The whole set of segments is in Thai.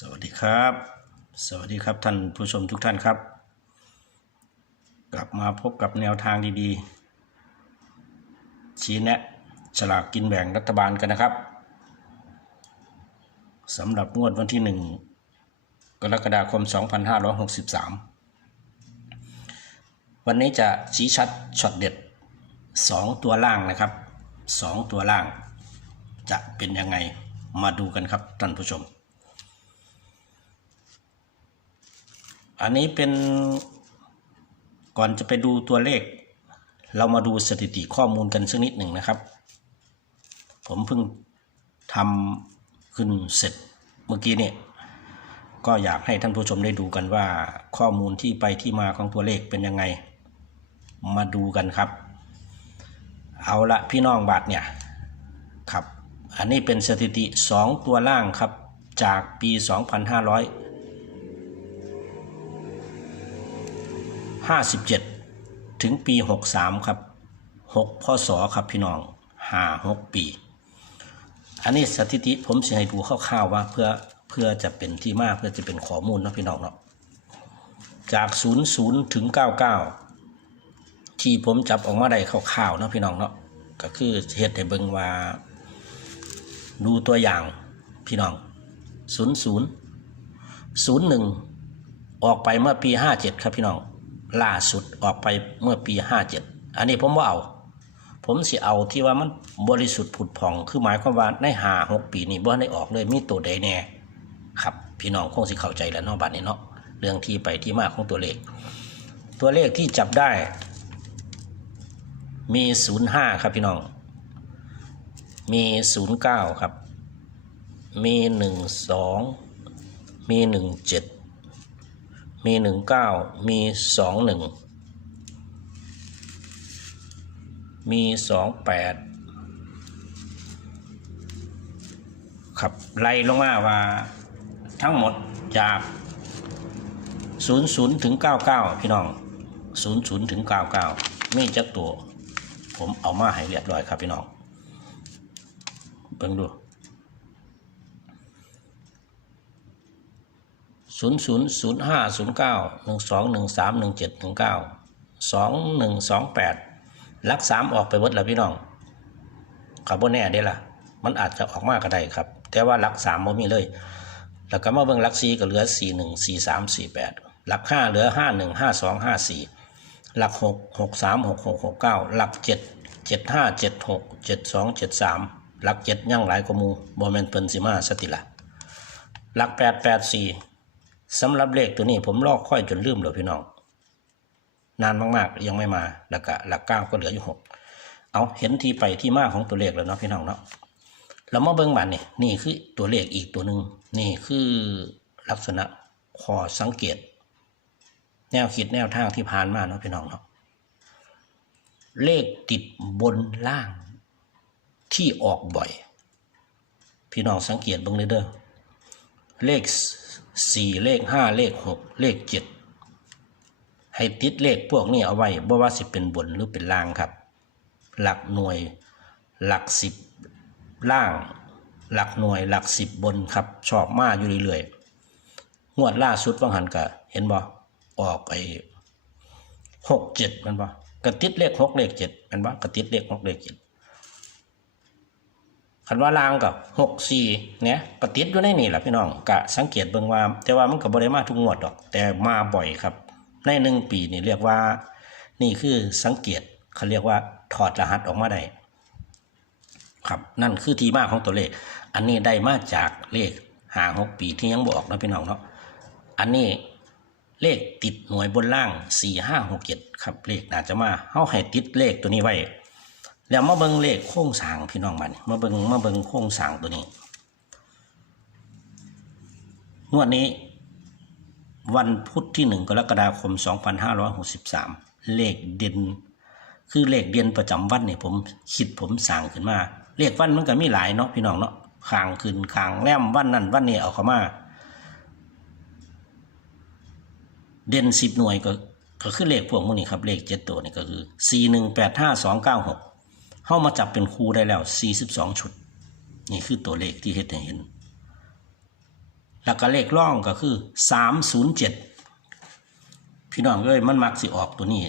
สวัสดีครับ สวัสดีครับท่านผู้ชมทุกท่านครับ กลับมาพบกับแนวทางดีๆ ชี้แนะฉลากกินแบ่งรัฐบาลกันนะครับสำหรับงวดวันที่ 1 กรกฎาคม 2563 วันนี้จะชี้ชัดช็อตเด็ด 2 ตัวล่างนะครับ 2 ตัวล่าง จะเป็นยังไงมาดูกันครับท่านผู้ชม อันนี้เป็นก่อนจะไปดูตัวเลข เรามาดูสถิติข้อมูลกันสักนิดหนึ่งนะครับ ผมเพิ่งทำขึ้นเสร็จเมื่อกี้เนี่ยก็อยากให้ท่านผู้ชมได้ดูกันว่าข้อมูลที่ไปที่มาของตัวเลขเป็นยังไง มาดูกันครับ เอาละพี่น้องบาทเนี่ยครับ อันนี้เป็นสถิติ 2 ตัวล่างครับจากปี 2500 57 ถึงปี 63 ครับ 6พศครับพี่น้อง5 6ปี อันนี้สถิติผมจะให้ดูคร่าวๆว่าเพื่อเพื่อจะเป็นที่มาเพื่อจะเป็นข้อมูลนะพี่น้องเนาะจาก00ถึง 99 ที่ผมจับออกมาได้คร่าวๆเนาะพี่น้องเนาะก็คือเฮ็ดให้เบิ่งว่า ดูตัวอย่างพี่น้อง 00 01 ออกไปเมื่อปี 57 ครับพี่น้อง ล่าสุดออกไปเมื่อปี57อันนี้ผมว่าเอา ผมสิเอาที่ว่ามันบริสุทธิ์ผุดผ่อง คือหมายความว่าในหาหกปีนี้บ่ได้ออกเลยมีตัวใดแน่ครับ พี่น้องคงสิเข้าใจแล้วเนาะบัดนี้เนาะเรื่องที่ไปที่มาของตัวเลข ตัวเลขที่จับได้ มี 05 ครับพี่น้อง มี 09 ครับ มี 12 มี 17 มี 19 มี 21 มี 28ครับไล่ลงมาว่าทั้งหมดจาก 00 ถึง 99 พี่น้อง 00 ถึง 99 มีจักตัว ผมเอามาให้เรียบร้อยครับพี่น้องเบิ่งดู ศูนย์ศูนย์ศูนย์ห้าศูนย์เก้าหนึ่งสองหนึ่งสามหนึ่งเจ็ดหนึ่งเก้าสองหนึ่งสองแปดลักสามออกไปเบิดแล้วพี่น้องขับนแน่เด้ละมันอาจจะออกมากก็ได้ครับ แต่ว่าลักสามบ่มีเลย แล้วก็มาเบิ่งลักสี่ก็เหลือสี่หนึ่งสี่สามสี่แปดลักห้าเหลือห้าหนึ่งห้าสองห้าสี่หลักหกหกสามหกหกหกเก้าหลักเจ็ดเจ็ดห้าเจ็ดหกเจ็ดสองเจ็ดสามหลักเจ็ดยังหลายกว่าหมูบอแมนเปินสิมาสติละหลักแปดแปดสี่ สำหรับเลขตัวนี้ผมลอกค่อยจนลืมเลยพี่น้อง นานมากๆยังไม่มาแล้วก็หลักเก้าก็เหลืออยู่หกเอาเห็นที่ไปที่มาของตัวเลขแล้วเนาะพี่น้องเนาะเรามาเบิ่งมันนี่นี่คือตัวเลขอีกตัวหนึ่งนี่คือลักษณะขอสังเกต แนวคิดแนวทางที่ผ่านมาเนาะพี่น้องเนาะเลขติดบนล่างที่ออกบ่อย พี่น้องสังเกตบิ่งเลยเด้อเลข สี่เลขห้าเลขหกเลขเจ็ดให้ติดเลขพวกนี้เอาไว้บ่ว่าสิเป็นบนหรือเป็นล่างครับ หลักหน่วย หลักสิบล่าง หลักหน่วย หลักสิบบนครับ ชอบมาอยู่เรื่อยๆงวดล่าสุดวังหันกะเห็นบ่ออกไอ้หกเจ็ดมันบ่กระติดเลขหกเลขเจ็ดมันบ่กระติดเลขหกเลขเจ็ด คันว่าลางกับหกสี่เนี่ยกระติดอยู่ในนี่แหละพี่น้องกะสังเกตเบิ่งว่า แต่ว่ามันก็บ่ได้มาทุกงวดดอก แต่มาบ่อยครับ ในหนึ่งปีนี่เรียกว่า นี่คือสังเกตเขาเรียกว่าถอดรหัสออกมาได้ครับนั่นคือที่มาของตัวเลข อันนี้ได้มาจากเลขหาหกปีที่ยังบอกนะพี่น้องเนาะอันนี้เลขติดหน่วยบนล่างสี่ห้าหกเจ็ดครับเลขน่าจะมาเฮาให้ติดเลขตัวนี้ไว้ แล้วมาเบิงเลขโค้งสางพี่น้องมันมาเบิงมาเบิงโค้งสางตัวนี้งวดนี้ วันพุธที่หนึ่งกรกฎาคม 2563 เลขเด่นคือเลขเด่นประจำวันเนี่ยผมคิดผมสั่งขึ้นมา เลขวันมันก็มีหลายเนาะพี่น้องเนาะขางขึ้นขางแรมวันนั้นวันนี้เอาเข้ามา เด่นสิบหน่วยก็ก็คือเลขพวกพวกนี้ครับ เลขเจ็ดตัวนี่ก็คือสี่หนึ่งแปดห้าสองเก้าหก เข้ามาจับเป็นคู่ได้แล้วสี่สิบสองชุด นี่คือตัวเลขที่เฮ็ดให้เห็น แล้วก็เลขร่องก็คือสามศูนย์เจ็ดพี่น้องเอ้ยมันมักสิออกตัวนี้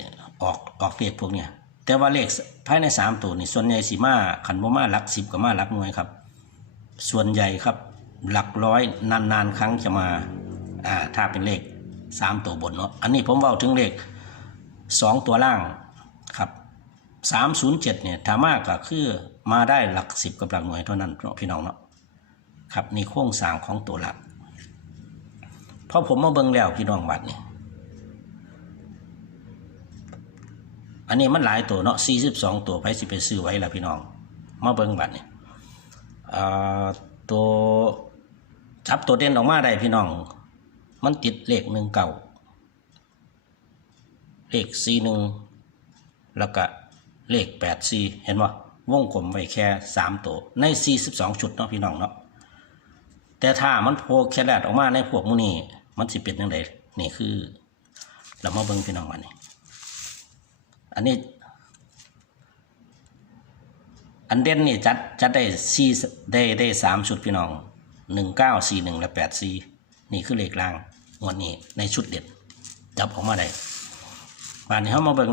ออกออกเลขพวกเนี้ยแต่ว่าเลขภายในสามตัวนี่ส่วนใหญ่สิมาขันบ่มาหลักสิบกับมาหลักหน่วยครับ ส่วนใหญ่ครับหลักร้อยนานๆ ครั้งจะมาอ่าถ้าเป็นเลขสามตัวบนเนาะอันนี้ผมเว้าถึงเลขสองตัวล่างครับ สามศูนย์เจ็ดเนี่ยถามากก็คือมาได้หลักสิบกับหลักหน่วยเท่านั้นเนาะพี่น้องเนาะครับนี่โครงสร้างของตัวหลักพอผมมาเบิ่งแล้วพี่น้องบัดนี่อันนี้มันหลายตัวเนาะสี่สิบสองตัวไปสิไปซื้อไว้ละพี่น้อง มาเบิ่งบัดนี่อ่าตัวจับตัวเด่นออกมาได้พี่น้อง มันติดเลขหนึ่งเก่าเลขสี่หนึ่งแล้วก็ เลขแปดสี่เห็นว่วงกลมไว้แค่สามตัวในสี่สิบสองชุดเนาะพี่น้องเนาะแต่ถ้ามันโผล่แค่แรกออกมาในพวกมูนี่มันสิเป็นยังไงนี่คือ เรามาเบิ่งพี่น้องมานี่อันนี้ อันเด่นนี่จัดจัดได้สี่ได้ได้สามชุดพี่น้องหนึ่งเก้าสี่หนึ่งและแปดสี่นี่คือเลขลางงวดนี้ในชุดเด็ดจับออกมาได้บานนี้เขามาเบิ่ง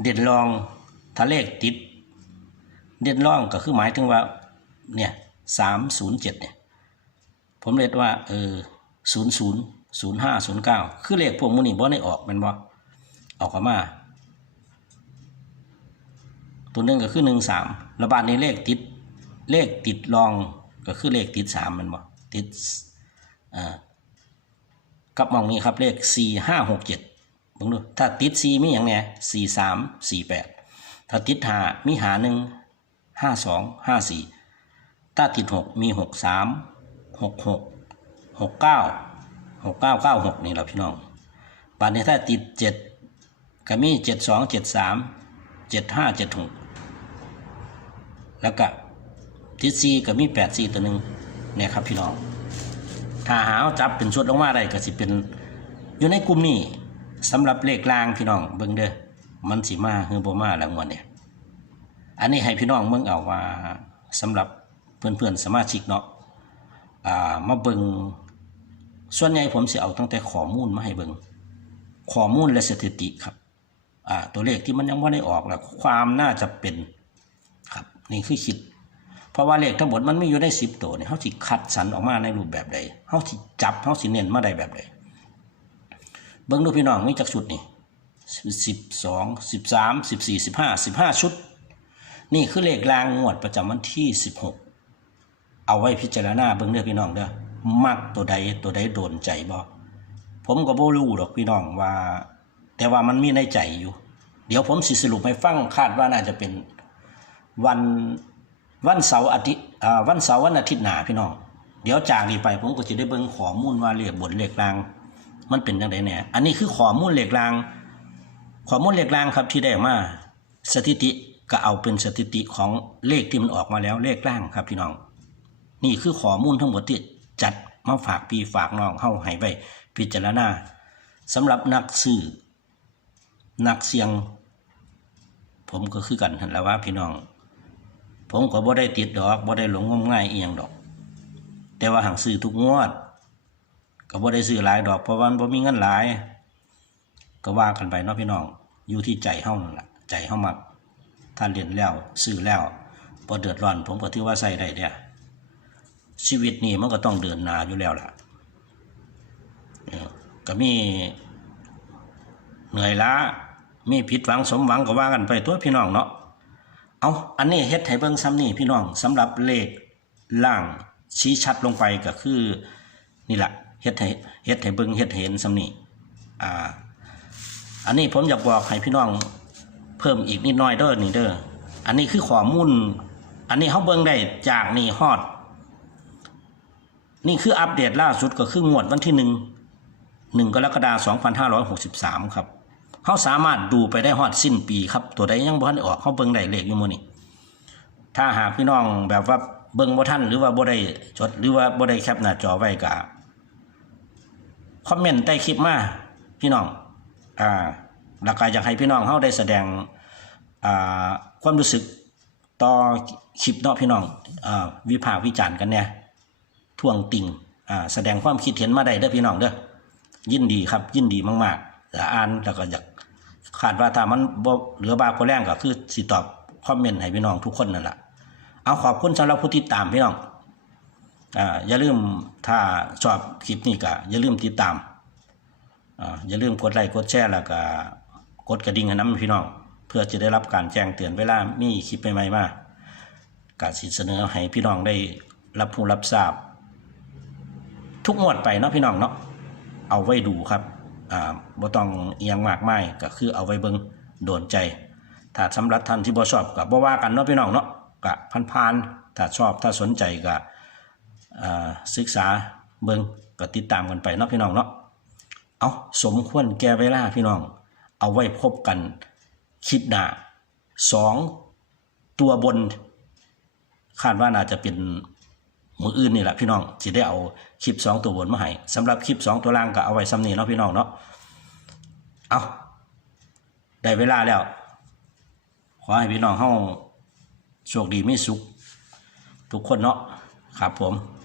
เด่นรองถ้าเลขติด เด่นรองก็คือหมายถึงว่าเนี่ยสามศูนย์เจ็ดเนี่ยผมเรียกว่าเออศูนย์ศูนย์ศูนย์ห้าศูนย์เก้าคือเลขพวกมูนี่บ่ได้ออกมันบ่ออกมาตัวหนึ่งก็คือหนึ่งสามระบาดในเลขติดเลขติดรองก็คือเลขติดสามมันบ่ติดอ่ากับมองนี้ครับเลขสี่ห้าหกเจ็ด ผมดูถ้าติดสี่มีอย่างเนี้ยสี่สามสี่แปดถ้าติดหามีหาหนึ่งห้าสองห้าสี่ถ้าติดหกมีหกสามหกหกหกเก้าหกเก้าเก้าหกนี่แหละพี่น้องบาดนี้ถ้าติดเจ็ดก็มีเจ็ดสองเจ็ดสามเจ็ดห้าเจ็ดหกแล้วก็ทิศซีก็มีแปดซีตัวหนึ่งเนี่ยครับพี่น้อง ถ้าหาเอาจับเป็นชุดลงมาได้ก็สิเป็นอยู่ในกลุ่มนี้ สำหรับเลขล่างพี่น้องเบิ่งเด้อมันสิมาคือบ่มาแล้วงวดเนี่ยอันนี้ให้พี่น้องเบิ่งเอาว่าสำหรับเพื่อนๆสมาชิกเนาะอ่ามาเบิ่งส่วนใหญ่ผมสิเอาตั้งแต่ข้อมูลมาให้เบิ่งข้อมูลและสถิติครับอ่าตัวเลขที่มันยังไม่ได้ออกแล้วความน่าจะเป็นครับนี่คือคิด เพราะว่าเลขทั้งหมดมันไม่อยู่ในสิบตัวเนี่ยเขาสิคัดสรรออกมาในรูปแบบใดเขาสิจับเขาสิเน้นมาได้แบบใด เบิ้งดูพี่น้องมีจักชุดนี่สิบสองสิบสามสิบสี่สิบห้าสิบห้าชุด นี่คือเลขรางงวดประจำวันที่สิบหกเอาไว้พิจารณาเบิ้งเด้อพี่น้องเด้อมักตัวใดตัวใดโดนใจบ่ผมก็บ่รู้หรอกพี่น้องว่า แต่ว่ามันมีในใจอยู่ เดี๋ยวผมสิสรุปให้ฟังคาดว่าน่าจะเป็นวันวันเสาร์อาทิตย์วันเสาร์วันอาทิตย์หน้าพี่น้อง เดี๋ยวจากนี้ไปผมก็จะได้เบิ่งข้อมูลว่าเลขบนเลขล่าง มันเป็นจังไดแน่อันนี้คือข้อมูลเหลขล่างข้อมูลเหลขล่างครับที่ได้มาสถิติก็เอาเป็นสถิติของเลขที่มันออกมาแล้วเลขล่างครับพี่น้อง นี่คือข้อมูลทั้งหมดที่จัดมาฝากพี่ฝากน้องเฮาให้ไว้พิจารณาสำหรับนักซื้อนักเสียง ผมก็คือกันหั่นแล้วว่าพี่น้อง ผมก็บ่ได้ติดดอกบ่ได้หลงงมง่ายเอียงดอก แต่ว่าหังซื้อทุกงวด ก็บ่ได้ซื้อหลายดอกเพราะว่ามันบ่มีเงินหลาย ก็ว่ากันไปเนาะพี่น้องอยู่ที่ใจเฮานั่นล่ะใจเฮามักถ้าเรียนแล้วซื้อแล้วบ่เดือดร้อน ผมก็ถือว่าใส่ได้เด้อชีวิตนี่มันก็ต้องเดินหนาอยู่แล้วล่ะก็มีเหนื่อยล้ามีผิดหวังสมหวังก็ว่ากันไปตัวพี่น้องเนาะเอาอันนี้เฮ็ดให้เบิ่งซ้ำนี่พี่น้องสำหรับเลขล่างชี้ชัดลงไปก็คือนี่แหละ เฮ็ดให้เฮ็ดให้เบิ่งเฮ็ดเห็นซ้ำนี่อ่า อันนี้ผมอยากบอกให้พี่น้องเพิ่มอีกนิดหน่อยเด้อนี่เด้ออันนี้คือข้อมูลอันนี้เฮาเบิ่งได้จากนี่ฮอด นี่คืออัปเดตล่าสุดก็คืองวดวันที่หนึ่งหนึ่งกรกฎาคม2563 ครับเขาสามารถดูไปได้ฮอดสิ้นปีครับ ตัวใดยังบ่ทันได้ออกเขาเบิ่งได้เลขอยู่มื้อนี้ถ้าหากพี่น้องแบบว่าเบิ่งบ่ทันหรือว่าบ่ได้จดหรือว่าบ่ได้แคปหน้าจอไว้ก็ คอมเมนต์ใต้คลิปมาพี่น้องอ่าแล้วก็อยากให้พี่น้องเฮาได้แสดงอ่าความรู้สึกต่อคลิปเนาะพี่น้องอ่าวิพากษ์วิจารณ์กันเนี่ยท่วงติงอ่าแสดงความคิดเห็นมาได้เด้อพี่น้องเด้อยินดีครับ ยินดีมากๆแล้วอ่านแล้วก็อยากคาดว่าถ้ามันบ่เหลือบาคนแรงก็คือสิตอบคอมเมนต์ให้พี่น้องทุกคนนั่นแหละเอาขอบคุณสำหรับผู้ติดตามพี่น้อง อ่าอย่าลืมถ้าชอบคลิปนี้ก็อย่าลืมติดตามอ่าอย่าลืมกดไลค์กดแชร์แล้วก็กดกระดิ่งให้น้ำพี่น้อง เพื่อจะได้รับการแจ้งเตือนเวลามีคลิปใหม่ๆมากาสิเสนอให้พี่น้องได้รับผู้รับทราบ ทุกงวดไปเนาะพี่น้องเนาะเอาไว้ดูครับอ่าบ่ต้องเอียงมากไมายก็คือเอาไว้เบิ่งโดนใจ ถ้าสำหรับท่านที่บ่ชอบก็บ่ว่ากันเนาะพี่น้องเนาะก็พันๆถ้าชอบถ้าสนใจก็ ศึกษาเบิงก็ติดตามกันไปเนาะพี่น้องเนาะเอาสมควรแก่เวลาพี่น้อง เอาไว้พบกันคลิปหน้าสองตัวบน คาดว่าน่าจะเป็นมืออื่นนี่แหละพี่น้องจะได้เอาคลิปสองตัวบนมาให้สำหรับคลิปสองตัวล่างก็เอาไว้ซ้ำนี้เนาะพี่น้องเนาะเอาได้เวลาแล้ว ขอให้พี่น้องเฮาโชคดีมีสุข ทุกคนเนาะครับผม